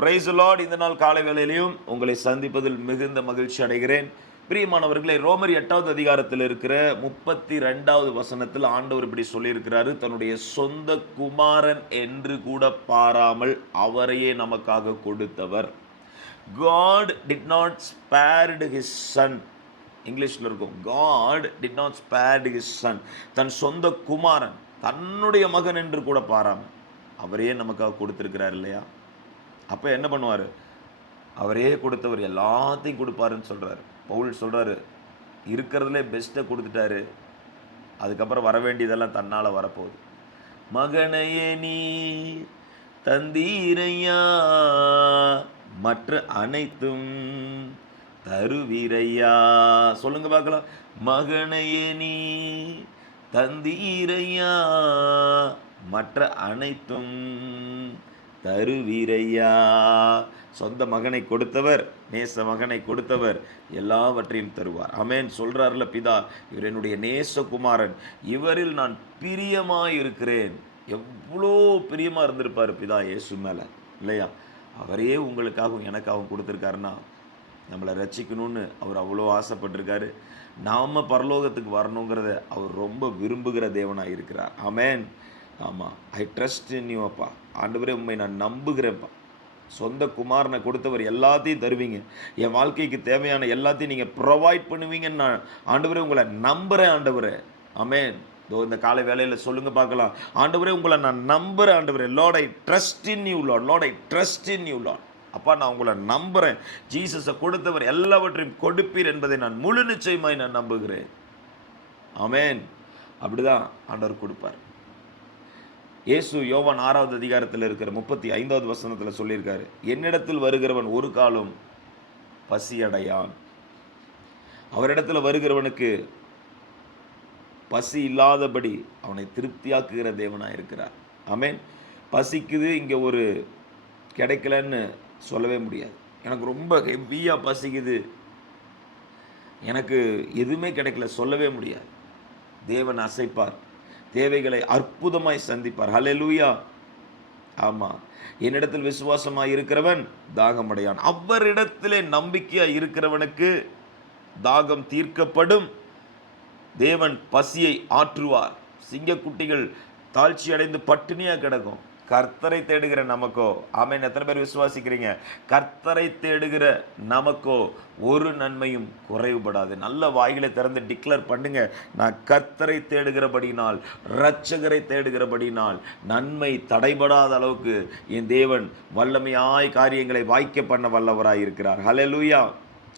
Praise the Lord. இந்த நாள் காலை வேளையிலையும் உங்களை சந்திப்பதில் மிகுந்த மகிழ்ச்சி அடைகிறேன். பிரியமானவர்களே, ரோமர் 8வது அதிகாரத்தில் இருக்கிற 32வது வசனத்தில் ஆண்டவர் இப்படி சொல்லியிருக்கிறாரு, தன்னுடைய சொந்த குமாரன் என்று கூட பாராமல் அவரையே நமக்காக கொடுத்தவர். God did not spared his son. இங்கிலீஷில் இருக்கும், God did not spared his son. தன் சொந்த குமாரன், தன்னுடைய மகன் என்று கூட பாராமல் அவரையே நமக்காக கொடுத்திருக்கிறார் இல்லையா? அப்போ என்ன பண்ணுவார்? அவரே கொடுத்தவர் எல்லாத்தையும் கொடுப்பாருன்னு சொல்கிறாரு. பவுல் சொல்கிறாரு, இருக்கிறதுலே பெஸ்ட்டை கொடுத்துட்டாரு, அதுக்கப்புறம் வர வேண்டியதெல்லாம் தன்னால் வரப்போகுது. மகனையே நீ தந்தீரையா, மற்ற அனைத்தும் தருவீரையா. சொல்லுங்க பார்க்கலாம். மகனையே நீ தந்தீரையா, மற்ற அனைத்தும் தருவீரையா. சொந்த மகனை கொடுத்தவர், நேச மகனை கொடுத்தவர் எல்லாவற்றையும் தருவார். ஆமென். சொல்றாருல பிதா, இவர் என்னுடைய நேசகுமாரன், இவரில் நான் பிரியமாக இருக்கிறேன். எவ்வளோ பிரியமாக இருந்திருப்பார் பிதா இயேசு மேலே இல்லையா? அவரே உங்களுக்காகவும் எனக்காகவும் கொடுத்துருக்காருன்னா நம்மளை ரட்சிக்கணும்னு அவர் அவ்வளோ ஆசைப்பட்டிருக்காரு. நாம் பரலோகத்துக்கு வரணுங்கிறத அவர் ரொம்ப விரும்புகிற தேவனாக இருக்கிறார். ஆமென். ஆமாம், ஐ ட்ரஸ்ட் இன் யூ அப்பா. ஆண்டவரே, உண்மை நான் நம்புகிறேன்ப்பா. சொந்த குமாரனை கொடுத்தவர் எல்லாத்தையும் தருவீங்க, என் வாழ்க்கைக்கு தேவையான எல்லாத்தையும் நீங்கள் ப்ரொவைட் பண்ணுவீங்கன்னு நான் ஆண்டவரே உங்களை நம்புகிறேன். ஆண்டவரே, ஆமென். இந்த காலை வேலையில் சொல்லுங்க பார்க்கலாம். ஆண்டவரே, உங்களை நான் நம்புகிறேன். ஆண்டவரே, Lord I trust in you Lord. Lord I trust in you Lord. அப்பா, நான் உங்களை நம்புகிறேன். ஜீசஸை கொடுத்தவர் எல்லாவற்றையும் கொடுப்பீர் என்பதை நான் முழு நிச்சயமாய் நான் நம்புகிறேன். ஆமென். அப்படிதான் ஆண்டவர் கொடுப்பார். இயேசு யோவான் 6வது அதிகாரத்தில் இருக்கிற 35வது வசனத்தில் சொல்லியிருக்காரு, என்னிடத்தில் வருகிறவன் ஒரு காலம் பசியடையான். அவரிடத்தில் வருகிறவனுக்கு பசி இல்லாதபடி அவனை திருப்தியாக்குகிற தேவனாக இருக்கிறார். ஆமென். பசிக்குது, இங்கே ஒரு கிடைக்கலன்னு சொல்லவே முடியாது. எனக்கு ரொம்ப ஹெவியாக பசிக்குது, எனக்கு எதுவுமே கிடைக்கல சொல்லவே முடியாது. தேவன் அசைப்பார், தேவைகளை அற்புதமாய் சந்திப்பார். ஹல்லேலூயா. ஆமாம். என்னிடத்தில் விசுவாசமாய் இருக்கிறவன் தாகமடையான். அவரிடத்திலே நம்பிக்கையாக இருக்கிறவனுக்கு தாகம் தீர்க்கப்படும். தேவன் பசியை ஆற்றுவார். சிங்கக்குட்டிகள் தாழ்ச்சி அடைந்து பட்டினியாக கிடக்கும். கர்த்தரை தேடுகிற நமக்கோ, ஆமென். எத்தனை பேர் விசுவாசிக்கிறீங்க? கர்த்தரை தேடுகிற நமக்கோ ஒரு நன்மையும் குறைவுபடாது. நல்ல வாய்களை திறந்து டிக்ளேர் பண்ணுங்க, நான் கர்த்தரை தேடுகிறபடினால், இரட்சகரை தேடுகிறபடினால் நன்மை தடைபடாத அளவுக்கு என் தேவன் வல்லமையாய் காரியங்களை வாய்க்க பண்ண வல்லவராய் இருக்கிறார். ஹல்லேலூயா.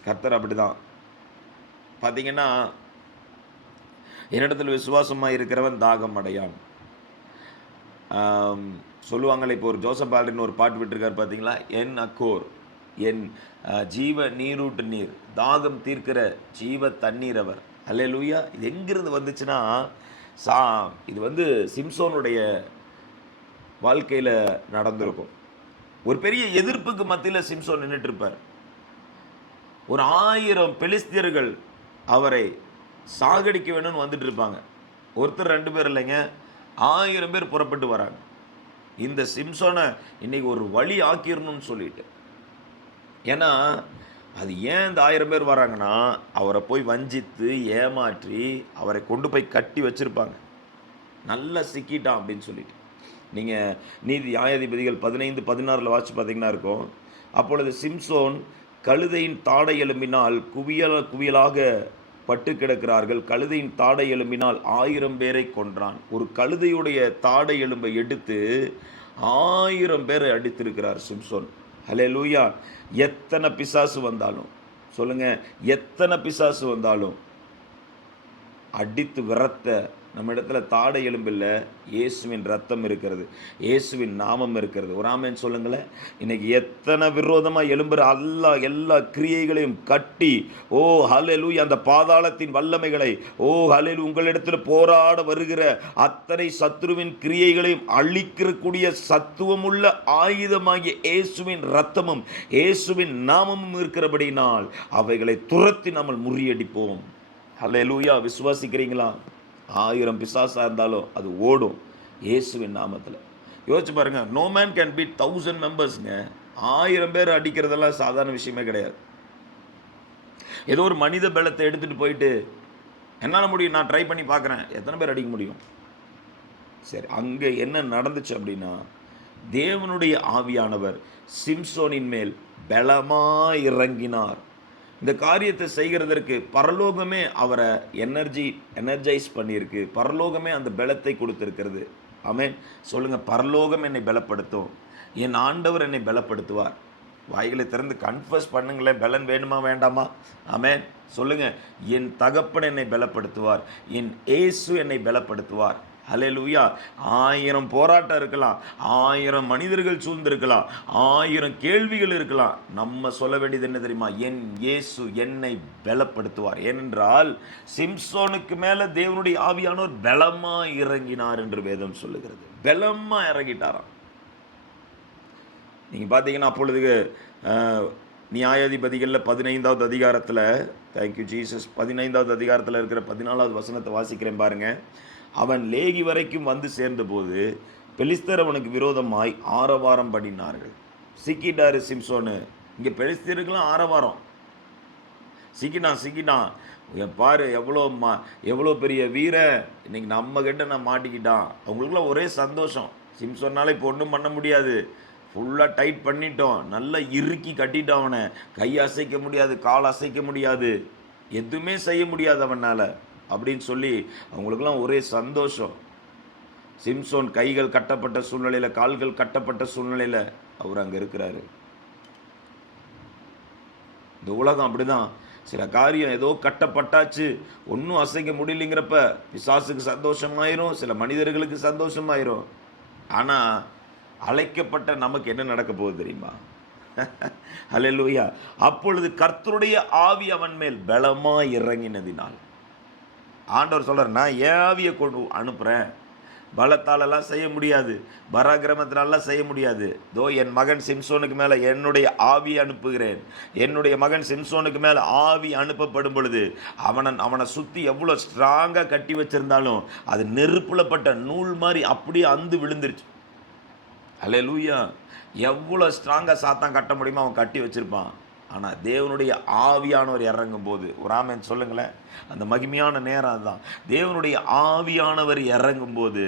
கர்த்தர் அப்படிதான். பார்த்தீங்கன்னா, என்னிடத்தில் விசுவாசமாக இருக்கிறவன் தாகம் அடையான். சொல்லுவாங்களே, இப்போ ஒரு ஜோசப் ஆல்ரின் ஒரு பாட்டு விட்டுருக்கார் பார்த்தீங்களா? என் அக்கோர், என் ஜீவ நீரூட்டு நீர், தாகம் தீர்க்கிற ஜீவ தண்ணீர் அவர். அல்லேலூயா. இது எங்கிருந்து வந்துச்சுன்னா, இது சிம்சோனுடைய வாழ்க்கையில் நடந்திருக்கும். ஒரு பெரிய எதிர்ப்புக்கு மத்தியில் சிம்சோன் நின்றுட்டு இருப்பார். ஒரு 1000 பெலிஸ்தியர்கள் அவரை சாகடிக்க வேணும்னு வந்துட்டு இருப்பாங்க. ஒருத்தர் 2 பேர் இல்லைங்க, 1000 பேர் புறப்பட்டு வராங்க. இந்த சிம்சோனை இன்னைக்கு ஒரு வழி ஆக்கிடணும்னு சொல்லிட்டு. ஏன்னா அது ஏன் இந்த 1000 பேர் வராங்கன்னா, அவரை போய் வஞ்சித்து ஏமாற்றி அவரை கொண்டு போய் கட்டி வச்சுருப்பாங்க. நல்லா சிக்கிட்டான் அப்படின்னு சொல்லிட்டு. நீங்கள் நியாயாதிபதிகள் 15-16 வாட்சி பார்த்தீங்கன்னா இருக்கும். அப்பொழுது சிம்சோன் கழுதையின் தாடை எலும்பினால் குவியலாக பட்டு கிடக்கிறார்கள். கழுதையின் தாடை எலும்பினால் 1000 பேரை கொன்றான். ஒரு கழுதையுடைய தாடை எலும்பை எடுத்து 1000 பேரை அடித்திருக்கிறார் சிம்சோன். ஹல்லேலூயா. எத்தனை பிசாசு வந்தாலும் சொல்லுங்க, எத்தனை பிசாசு வந்தாலும் அடித்து விரத்த நம்ம இடத்துல தாடை எலும்பில் இயேசுவின் ரத்தம் இருக்கிறது, இயேசுவின் நாமம் இருக்கிறது. ஒரு ஆமென் சொல்லுங்களேன். இன்னைக்கு எத்தனை விரோதமாக எலும்புற எல்லா கிரியைகளையும் கட்டி, ஓ ஹல்லேலூயா, அந்த பாதாளத்தின் வல்லமைகளை, ஓ ஹல்லேலூயா, உங்களிடத்தில் போராட வருகிற அத்தனை சத்துருவின் கிரியைகளையும் அழிக்கக்கூடிய சத்துவமுள்ள ஆயுதமாகிய இயேசுவின் ரத்தமும் இயேசுவின் நாமமும் இருக்கிறபடினால் அவைகளை துரத்தி நாம் முறியடிப்போம். ஹல்லேலூயா. விசுவாசிக்கிறீங்களா? 1000 பிசாசாக இருந்தாலும் அது ஓடும் இயேசுவின் நாமத்தில். யோசிச்சு பாருங்க, நோ மேன் கேன் பீட் 1000 மெம்பர்ஸ்ங்க. 1000 பேர் அடிக்கிறதெல்லாம் சாதாரண விஷயமே கிடையாது. ஏதோ ஒரு மனித பலத்தை எடுத்துட்டு போயிட்டு என்னால் முடியும், நான் ட்ரை பண்ணி பார்க்குறேன், எத்தனை பேர் அடிக்க முடியும்? சரி, அங்கே என்ன நடந்துச்சு அப்படின்னா, தேவனுடைய ஆவியானவர் சிம்சோனின் மேல் பலமாய் இறங்கினார். இந்த காரியத்தை செய்கிறதற்கு பரலோகமே அவரை எனர்ஜைஸ் பண்ணியிருக்கு. பரலோகமே அந்த பலத்தை கொடுத்திருக்கிறது. ஆமென். சொல்லுங்க, பரலோகம் என்னை பலப்படுத்தும், என் ஆண்டவர் என்னை பலப்படுத்துவார். வாய்களை திறந்து கன்ஃபஸ் பண்ணுங்களேன், பலன் வேணுமா வேண்டாமா? ஆமென். சொல்லுங்க, என் தகப்பன் என்னை பலப்படுத்துவார், என் இயேசு என்னை பலப்படுத்துவார். ஹல்லேலூயா. 1000 போராட்டம் இருக்கலாம், 1000 மனிதர்கள் சூழ்ந்திருக்கலாம், 1000 கேள்விகள் இருக்கலாம். நம்ம சொல்ல வேண்டியது என்ன தெரியுமா? என் இயேசு என்னை பலப்படுத்துவார். ஏனென்றால் சிம்சோனுக்கு மேல தேவனுடைய ஆவியானவர் பலமா இறங்கினார் என்று வேதம் சொல்லுகிறது. பலமா இறங்கிட்டாராம். நீங்க பார்த்தீங்கன்னா, அப்பொழுது நியாயாதிபதிகளில் 15வது அதிகாரத்தில், தேங்க்யூ ஜீசஸ், 15வது அதிகாரத்தில் இருக்கிற 14வது வசனத்தை வாசிக்கிறேன் பாருங்க. அவன் லேகி வரைக்கும் வந்து சேர்ந்தபோது பெலிஸ்தர் அவனுக்கு விரோதமாய் ஆரவாரம் பண்ணினார்கள். சிக்கிட்டாரு சிம்சோனு. இங்கே பெலிஸ்தருக்கெல்லாம் ஆரவாரம், சிக்கிட்டான் பாரு, எவ்வளோ பெரிய வீர, இன்னைக்கு நம்ம கிட்ட நான் மாட்டிக்கிட்டான். அவங்களுக்குலாம் ஒரே சந்தோஷம். சிம்சோனால இப்போ ஒன்றும் பண்ண முடியாது, ஃபுல்லாக டைட் பண்ணிட்டோம், நல்லா இறுக்கி கட்டிட்டோம். அவனை கை அசைக்க முடியாது, கால் அசைக்க முடியாது, எதுவுமே செய்ய முடியாது அவனால் அப்படின்னு சொல்லி அவங்களுக்கெல்லாம் ஒரே சந்தோஷம். சிம்சோன் கைகள் கட்டப்பட்ட சூழ்நிலையில், கால்கள் கட்டப்பட்ட சூழ்நிலையில் அவர் அங்கே இருக்கிறாரு. இந்த உலகம் அப்படிதான். சில காரியம் ஏதோ கட்டப்பட்டாச்சு, ஒன்றும் அசைக்க முடியலைங்கிறப்ப பிசாசுக்கு சந்தோஷமாயிரும், சில மனிதர்களுக்கு சந்தோஷமாயிரும். ஆனால் அழைக்கப்பட்ட நமக்கு என்ன நடக்க போகுது தெரியுமா? ஹல்லேலூயா. அப்பொழுது கர்த்தருடைய ஆவி அவன் மேல் பலமாய் இறங்கினதினால், ஆண்டவர் சொல்றார், நான் என் ஆவியை கொண்டு அனுப்புகிறேன். பலத்தாலெல்லாம் செய்ய முடியாது, பராக்கிரமத்தினாலாம் செய்ய முடியாது. தோ என் மகன் சிம்சோனுக்கு மேலே என்னுடைய ஆவியை அனுப்புகிறேன். என்னுடைய மகன் சிம்சோனுக்கு மேலே ஆவி அனுப்பப்படும் பொழுது அவனை சுற்றி எவ்வளோ ஸ்ட்ராங்காக கட்டி வச்சுருந்தாலும் அது நெருப்புல பட்ட நூல் மாதிரி அப்படியே அந்து விழுந்துருச்சு. ஹல்லேலூயா. எவ்வளோ ஸ்ட்ராங்காக சாத்தான் கட்ட முடியுமோ அவன் கட்டி வச்சுருப்பான். ஆனால் தேவனுடைய ஆவியானவர் இறங்கும் போது, ஒரு ஆமென் சொல்லுங்களேன். அந்த மகிமையான நேரம் அதுதான். தேவனுடைய ஆவியானவர் இறங்கும் போது,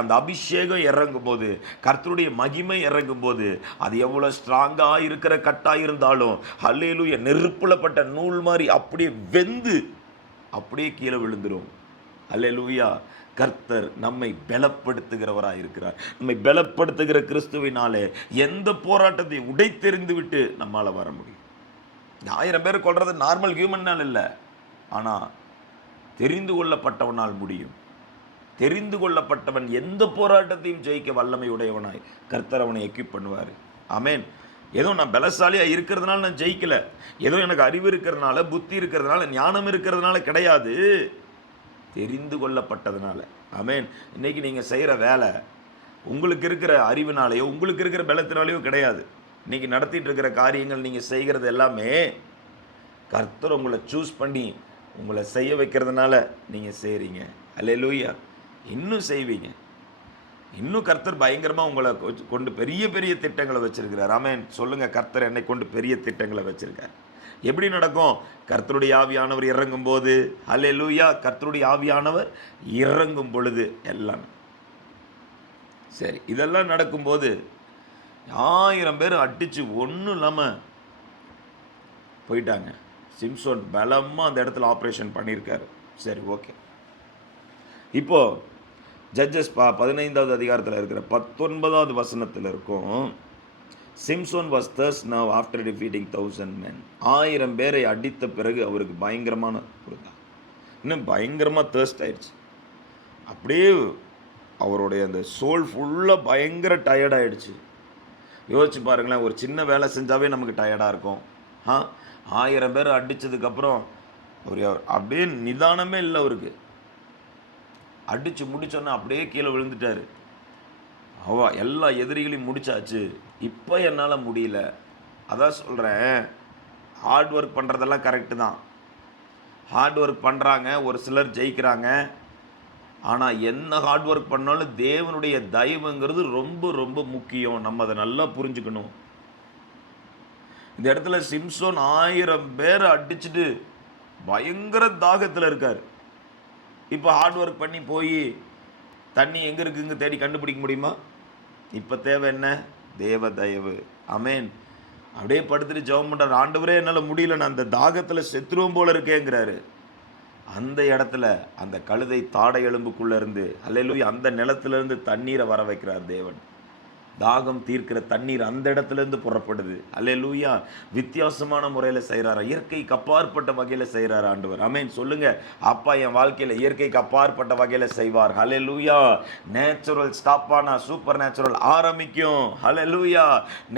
அந்த அபிஷேகம் இறங்கும் போது, கர்த்தருடைய மகிமை இறங்கும் போது, அது எவ்வளோ ஸ்ட்ராங்காக இருக்கிற கட்டாக இருந்தாலும் ஹல்லேலூயா, நெருப்புலப்பட்ட நூல் மாதிரி அப்படியே வெந்து அப்படியே கீழே விழுந்துடும். ஹல்லேலூயா. கர்த்தர் நம்மை பலப்படுத்துகிறவராக இருக்கிறார். நம்மை பலப்படுத்துகிற கிறிஸ்துவினாலே எந்த போராட்டத்தை உடைத்தெறிந்து விட்டு நம்மால் வர முடியும். 1000 பேர் கொள்றது நார்மல் ஹியூமனால் இல்லை, ஆனால் தெரிந்து கொள்ளப்பட்டவனால் முடியும். தெரிந்து கொள்ளப்பட்டவன் எந்த போராட்டத்தையும் ஜெயிக்க வல்லமை உடையவனாய் கர்த்தர் அவனை எக்யூப் பண்ணுவார். ஆமென். ஏதோ நான் பலசாலியாக இருக்கிறதுனால நான் ஜெயிக்கலை, ஏதோ எனக்கு அறிவு இருக்கிறதுனால, புத்தி இருக்கிறதுனால, ஞானம் இருக்கிறதுனால கிடையாது, தெரிந்து கொள்ளப்பட்டதுனால. ஆமென். இன்னைக்கு நீங்கள் செய்கிற வேலை உங்களுக்கு இருக்கிற அறிவினாலேயோ உங்களுக்கு இருக்கிற பலத்தினாலேயோ கிடையாது. இன்னைக்கு நடத்திட்டு இருக்கிற காரியங்கள், நீங்கள் செய்கிறது எல்லாமே கர்த்தர் உங்களை சூஸ் பண்ணி உங்களை செய்ய வைக்கிறதுனால நீங்கள் செய்கிறீங்க. அல்லேலூயா. இன்னும் செய்வீங்க. இன்னும் கர்த்தர் பயங்கரமாக உங்களை கொண்டு பெரிய பெரிய திட்டங்களை வச்சிருக்கிறார். ஆமென். சொல்லுங்கள், கர்த்தர் என்னை கொண்டு பெரிய திட்டங்களை வச்சிருக்கார். எப்படி நடக்கும்? கர்த்தருடைய ஆவியானவர் இறங்கும் போது. அல்லேலூயா. கர்த்தருடைய ஆவியானவர் இறங்கும் பொழுது எல்லாம் சரி. இதெல்லாம் நடக்கும்போது 1000 பேர் அடித்து ஒன்றும் இல்லாமல் போயிட்டாங்க. சிம்சோன் பலமாக அந்த இடத்துல ஆப்ரேஷன் பண்ணியிருக்காரு. சரி, ஓகே. இப்போது ஜட்ஜஸ் 15வது அதிகாரத்தில் இருக்கிற 19வது வசனத்தில் இருக்கும், Samson was thirst now after defeating 1000 men. 1000 பேரை அடித்த பிறகு அவருக்கு பயங்கரமான இன்னும் பயங்கரமாக தர்ஸ்ட் ஆயிடுச்சு. அப்படியே அவருடைய அந்த சோல் ஃபுல்லாக பயங்கர டயர்ட் ஆகிடுச்சு. யோசிச்சு பாருங்களேன், ஒரு சின்ன வேலை செஞ்சாவே நமக்கு டயர்டாக இருக்கும். 1000 பேர் அடித்ததுக்கப்புறம் அவர் அப்படியே நிதானமே இல்லை. அவருக்கு அடித்து முடிச்சோன்னா அப்படியே கீழே விழுந்துட்டார். எல்லா எதிரிகளையும் முடிச்சாச்சு, இப்போ என்னால் முடியல. அதான் சொல்கிறேன், ஹார்ட் ஒர்க் பண்ணுறதெல்லாம் கரெக்டு தான். ஹார்ட் ஒர்க் பண்ணுறாங்க, ஒரு சிலர் ஜெயிக்கிறாங்க. ஆனால் என்ன ஹார்ட் ஒர்க் பண்ணாலும் தேவனுடைய தயவுங்கிறது ரொம்ப ரொம்ப முக்கியம். நம்ம அதை நல்லா புரிஞ்சுக்கணும். இந்த இடத்துல சிம்சோன் 1000 பேரை அடிச்சுட்டு பயங்கர தாகத்தில் இருக்கார். இப்போ ஹார்ட் ஒர்க் பண்ணி போய் தண்ணி எங்கே இருக்குங்க தேடி கண்டுபிடிக்க முடியுமா? இப்போ தேவை என்ன? தேவ தயவு. ஆமென். அப்படியே படுத்துட்டு ஜெபம் பண்ணுறாரு, ஆண்டவரே என்னால் முடியல, நான் அந்த தாகத்தில் செத்துருவோம் போல இருக்கேங்கிறாரு. அந்த இடத்துல அந்த கழுதை தாடை எலும்புக்குள்ளே இருந்து அல்லேலூயா அந்த நிலத்திலிருந்து தண்ணீரை வர வைக்கிறார் தேவன். தாகம் தீர்க்கிற தண்ணீர் அந்த இடத்துலேருந்து புறப்படுது. அல்லேலூயா. வித்தியாசமான முறையில் செய்கிறாரா, இயற்கைக்கு அப்பாற்பட்ட வகையில் செய்கிறார் ஆண்டவர். ஆமென். சொல்லுங்க, அப்பா என் வாழ்க்கையில் இயற்கைக்கு அப்பாற்பட்ட வகையில் செய்வார். அல்லேலூயா. நேச்சுரல் ஸ்டாப் ஆனால் சூப்பர் நேச்சுரல் ஆரம்பிக்கும். அல்லேலூயா.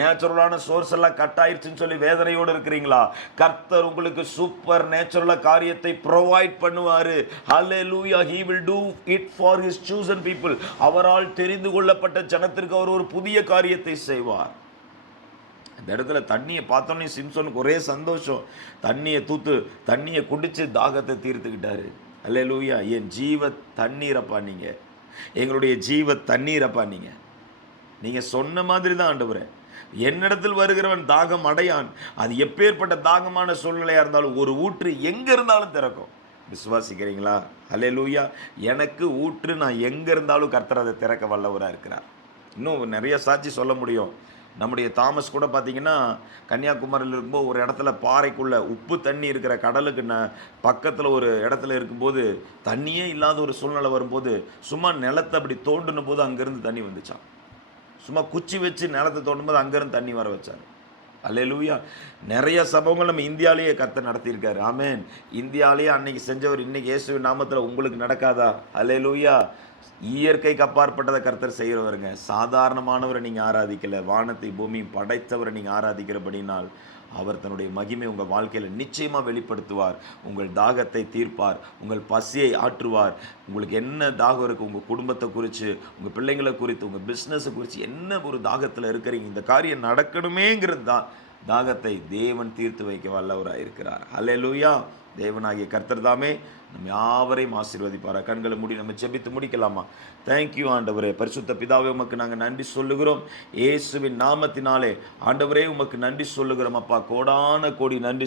நேச்சுரலான சோர்ஸ் எல்லாம் கட் ஆயிடுச்சுன்னு சொல்லி வேதனையோடு இருக்கிறீங்களா? கர்த்தர் உங்களுக்கு சூப்பர் நேச்சுரலாக காரியத்தை ப்ரொவைட் பண்ணுவார். அல்லேலூயா. He will do it for his chosen people. அவரால் தெரிந்து கொள்ளப்பட்ட ஜனத்திற்கு அவர் ஒரு புதிய காரியத்தை செய்வார். இந்த இடத்துல தண்ணியை பார்த்தோன்னே சிம்சோனுக்கு ஒரே சந்தோஷம். தண்ணியை குடிச்சு தாகத்தை தீர்த்துக்கிட்டாரு. அல்லேலூயா. என் ஜீவ தண்ணீரப்பா நீங்க, எங்களுடைய ஜீவ தண்ணீரப்பா நீங்க. நீங்க சொன்ன மாதிரி தான் ஆண்டவரே, என்னிடத்தில் வருகிறவன் தாகம் அடையான். அது எப்பேற்பட்ட தாகமான சூழ்நிலையா இருந்தாலும் ஒரு ஊற்று எங்க இருந்தாலும் திறக்கும். விசுவாசிக்கிறீங்களா? அல்லேலூயா. எனக்கு ஊற்று நான் எங்க இருந்தாலும் கர்த்தர் அதை திறக்க வல்லவராக இருக்கிறார். இன்னும் நிறைய சாட்சி சொல்ல முடியும். நம்முடைய தாமஸ் கூட பார்த்தீங்கன்னா கன்னியாகுமரியில் இருக்கும்போது ஒரு இடத்துல பாறைக்குள்ளே உப்பு தண்ணி இருக்கிற கடலுக்கு பக்கத்தில் ஒரு இடத்துல இருக்கும்போது தண்ணியே இல்லாத ஒரு சூழ்நிலை வரும்போது சும்மா நிலத்தை அப்படி தோண்டின போது அங்கேருந்து தண்ணி வந்துச்சான். சும்மா குச்சி வச்சு நிலத்தை தோண்டும் போது அங்கேருந்து தண்ணி வர வச்சார். அல்லேலூயா. நிறைய சம்பவங்கள் நம்ம இந்தியாவிலேயே கர்த்தர் நடத்தியிருக்காரு. ஆமென். இந்தியாவிலேயே அன்னைக்கு செஞ்சவர் இன்னைக்கு இயேசுவின் நாமத்தில் உங்களுக்கு நடக்காதா? அல்லேலூயா. இயற்கைக்கு அப்பாற்பட்டதை கர்த்தர் செய்கிறவருங்க. சாதாரணமானவரை நீங்கள் ஆராதிக்கலை, வானத்தை பூமி படைத்தவரை நீங்கள் ஆராதிக்கிறபடினால் அவர் தன்னுடைய மகிமை உங்கள் வாழ்க்கையில் நிச்சயமாக வெளிப்படுத்துவார். உங்கள் தாகத்தை தீர்ப்பார், உங்கள் பசியை ஆற்றுவார். உங்களுக்கு என்ன தாகம் இருக்குது, உங்கள் குடும்பத்தை குறித்து, உங்கள் பிள்ளைங்களை குறித்து, உங்கள் பிஸ்னஸை குறித்து என்ன ஒரு தாகத்தில் இருக்கிறீங்க, இந்த காரியம் நடக்கணுமேங்கிறது தான் தாகத்தை தேவன் தீர்த்து வைக்க வல்லவராக இருக்கிறார். அல்லேலூயா. தேவனாகிய கர்த்தர் தாமே நம்ம யாவரையும் ஆசீர்வதிப்பார். கண்களை மூடி நம்ம ஜெபித்து முடிக்கலாமா? தேங்க்யூ ஆண்டவரே. பரிசுத்த பிதாவே, உமக்கு நாங்கள் நன்றி சொல்லுகிறோம். இயேசுவின் நாமத்தினாலே ஆண்டவரே உமக்கு நன்றி சொல்லுகிறோம் அப்பா. கோடான கோடி நன்றி.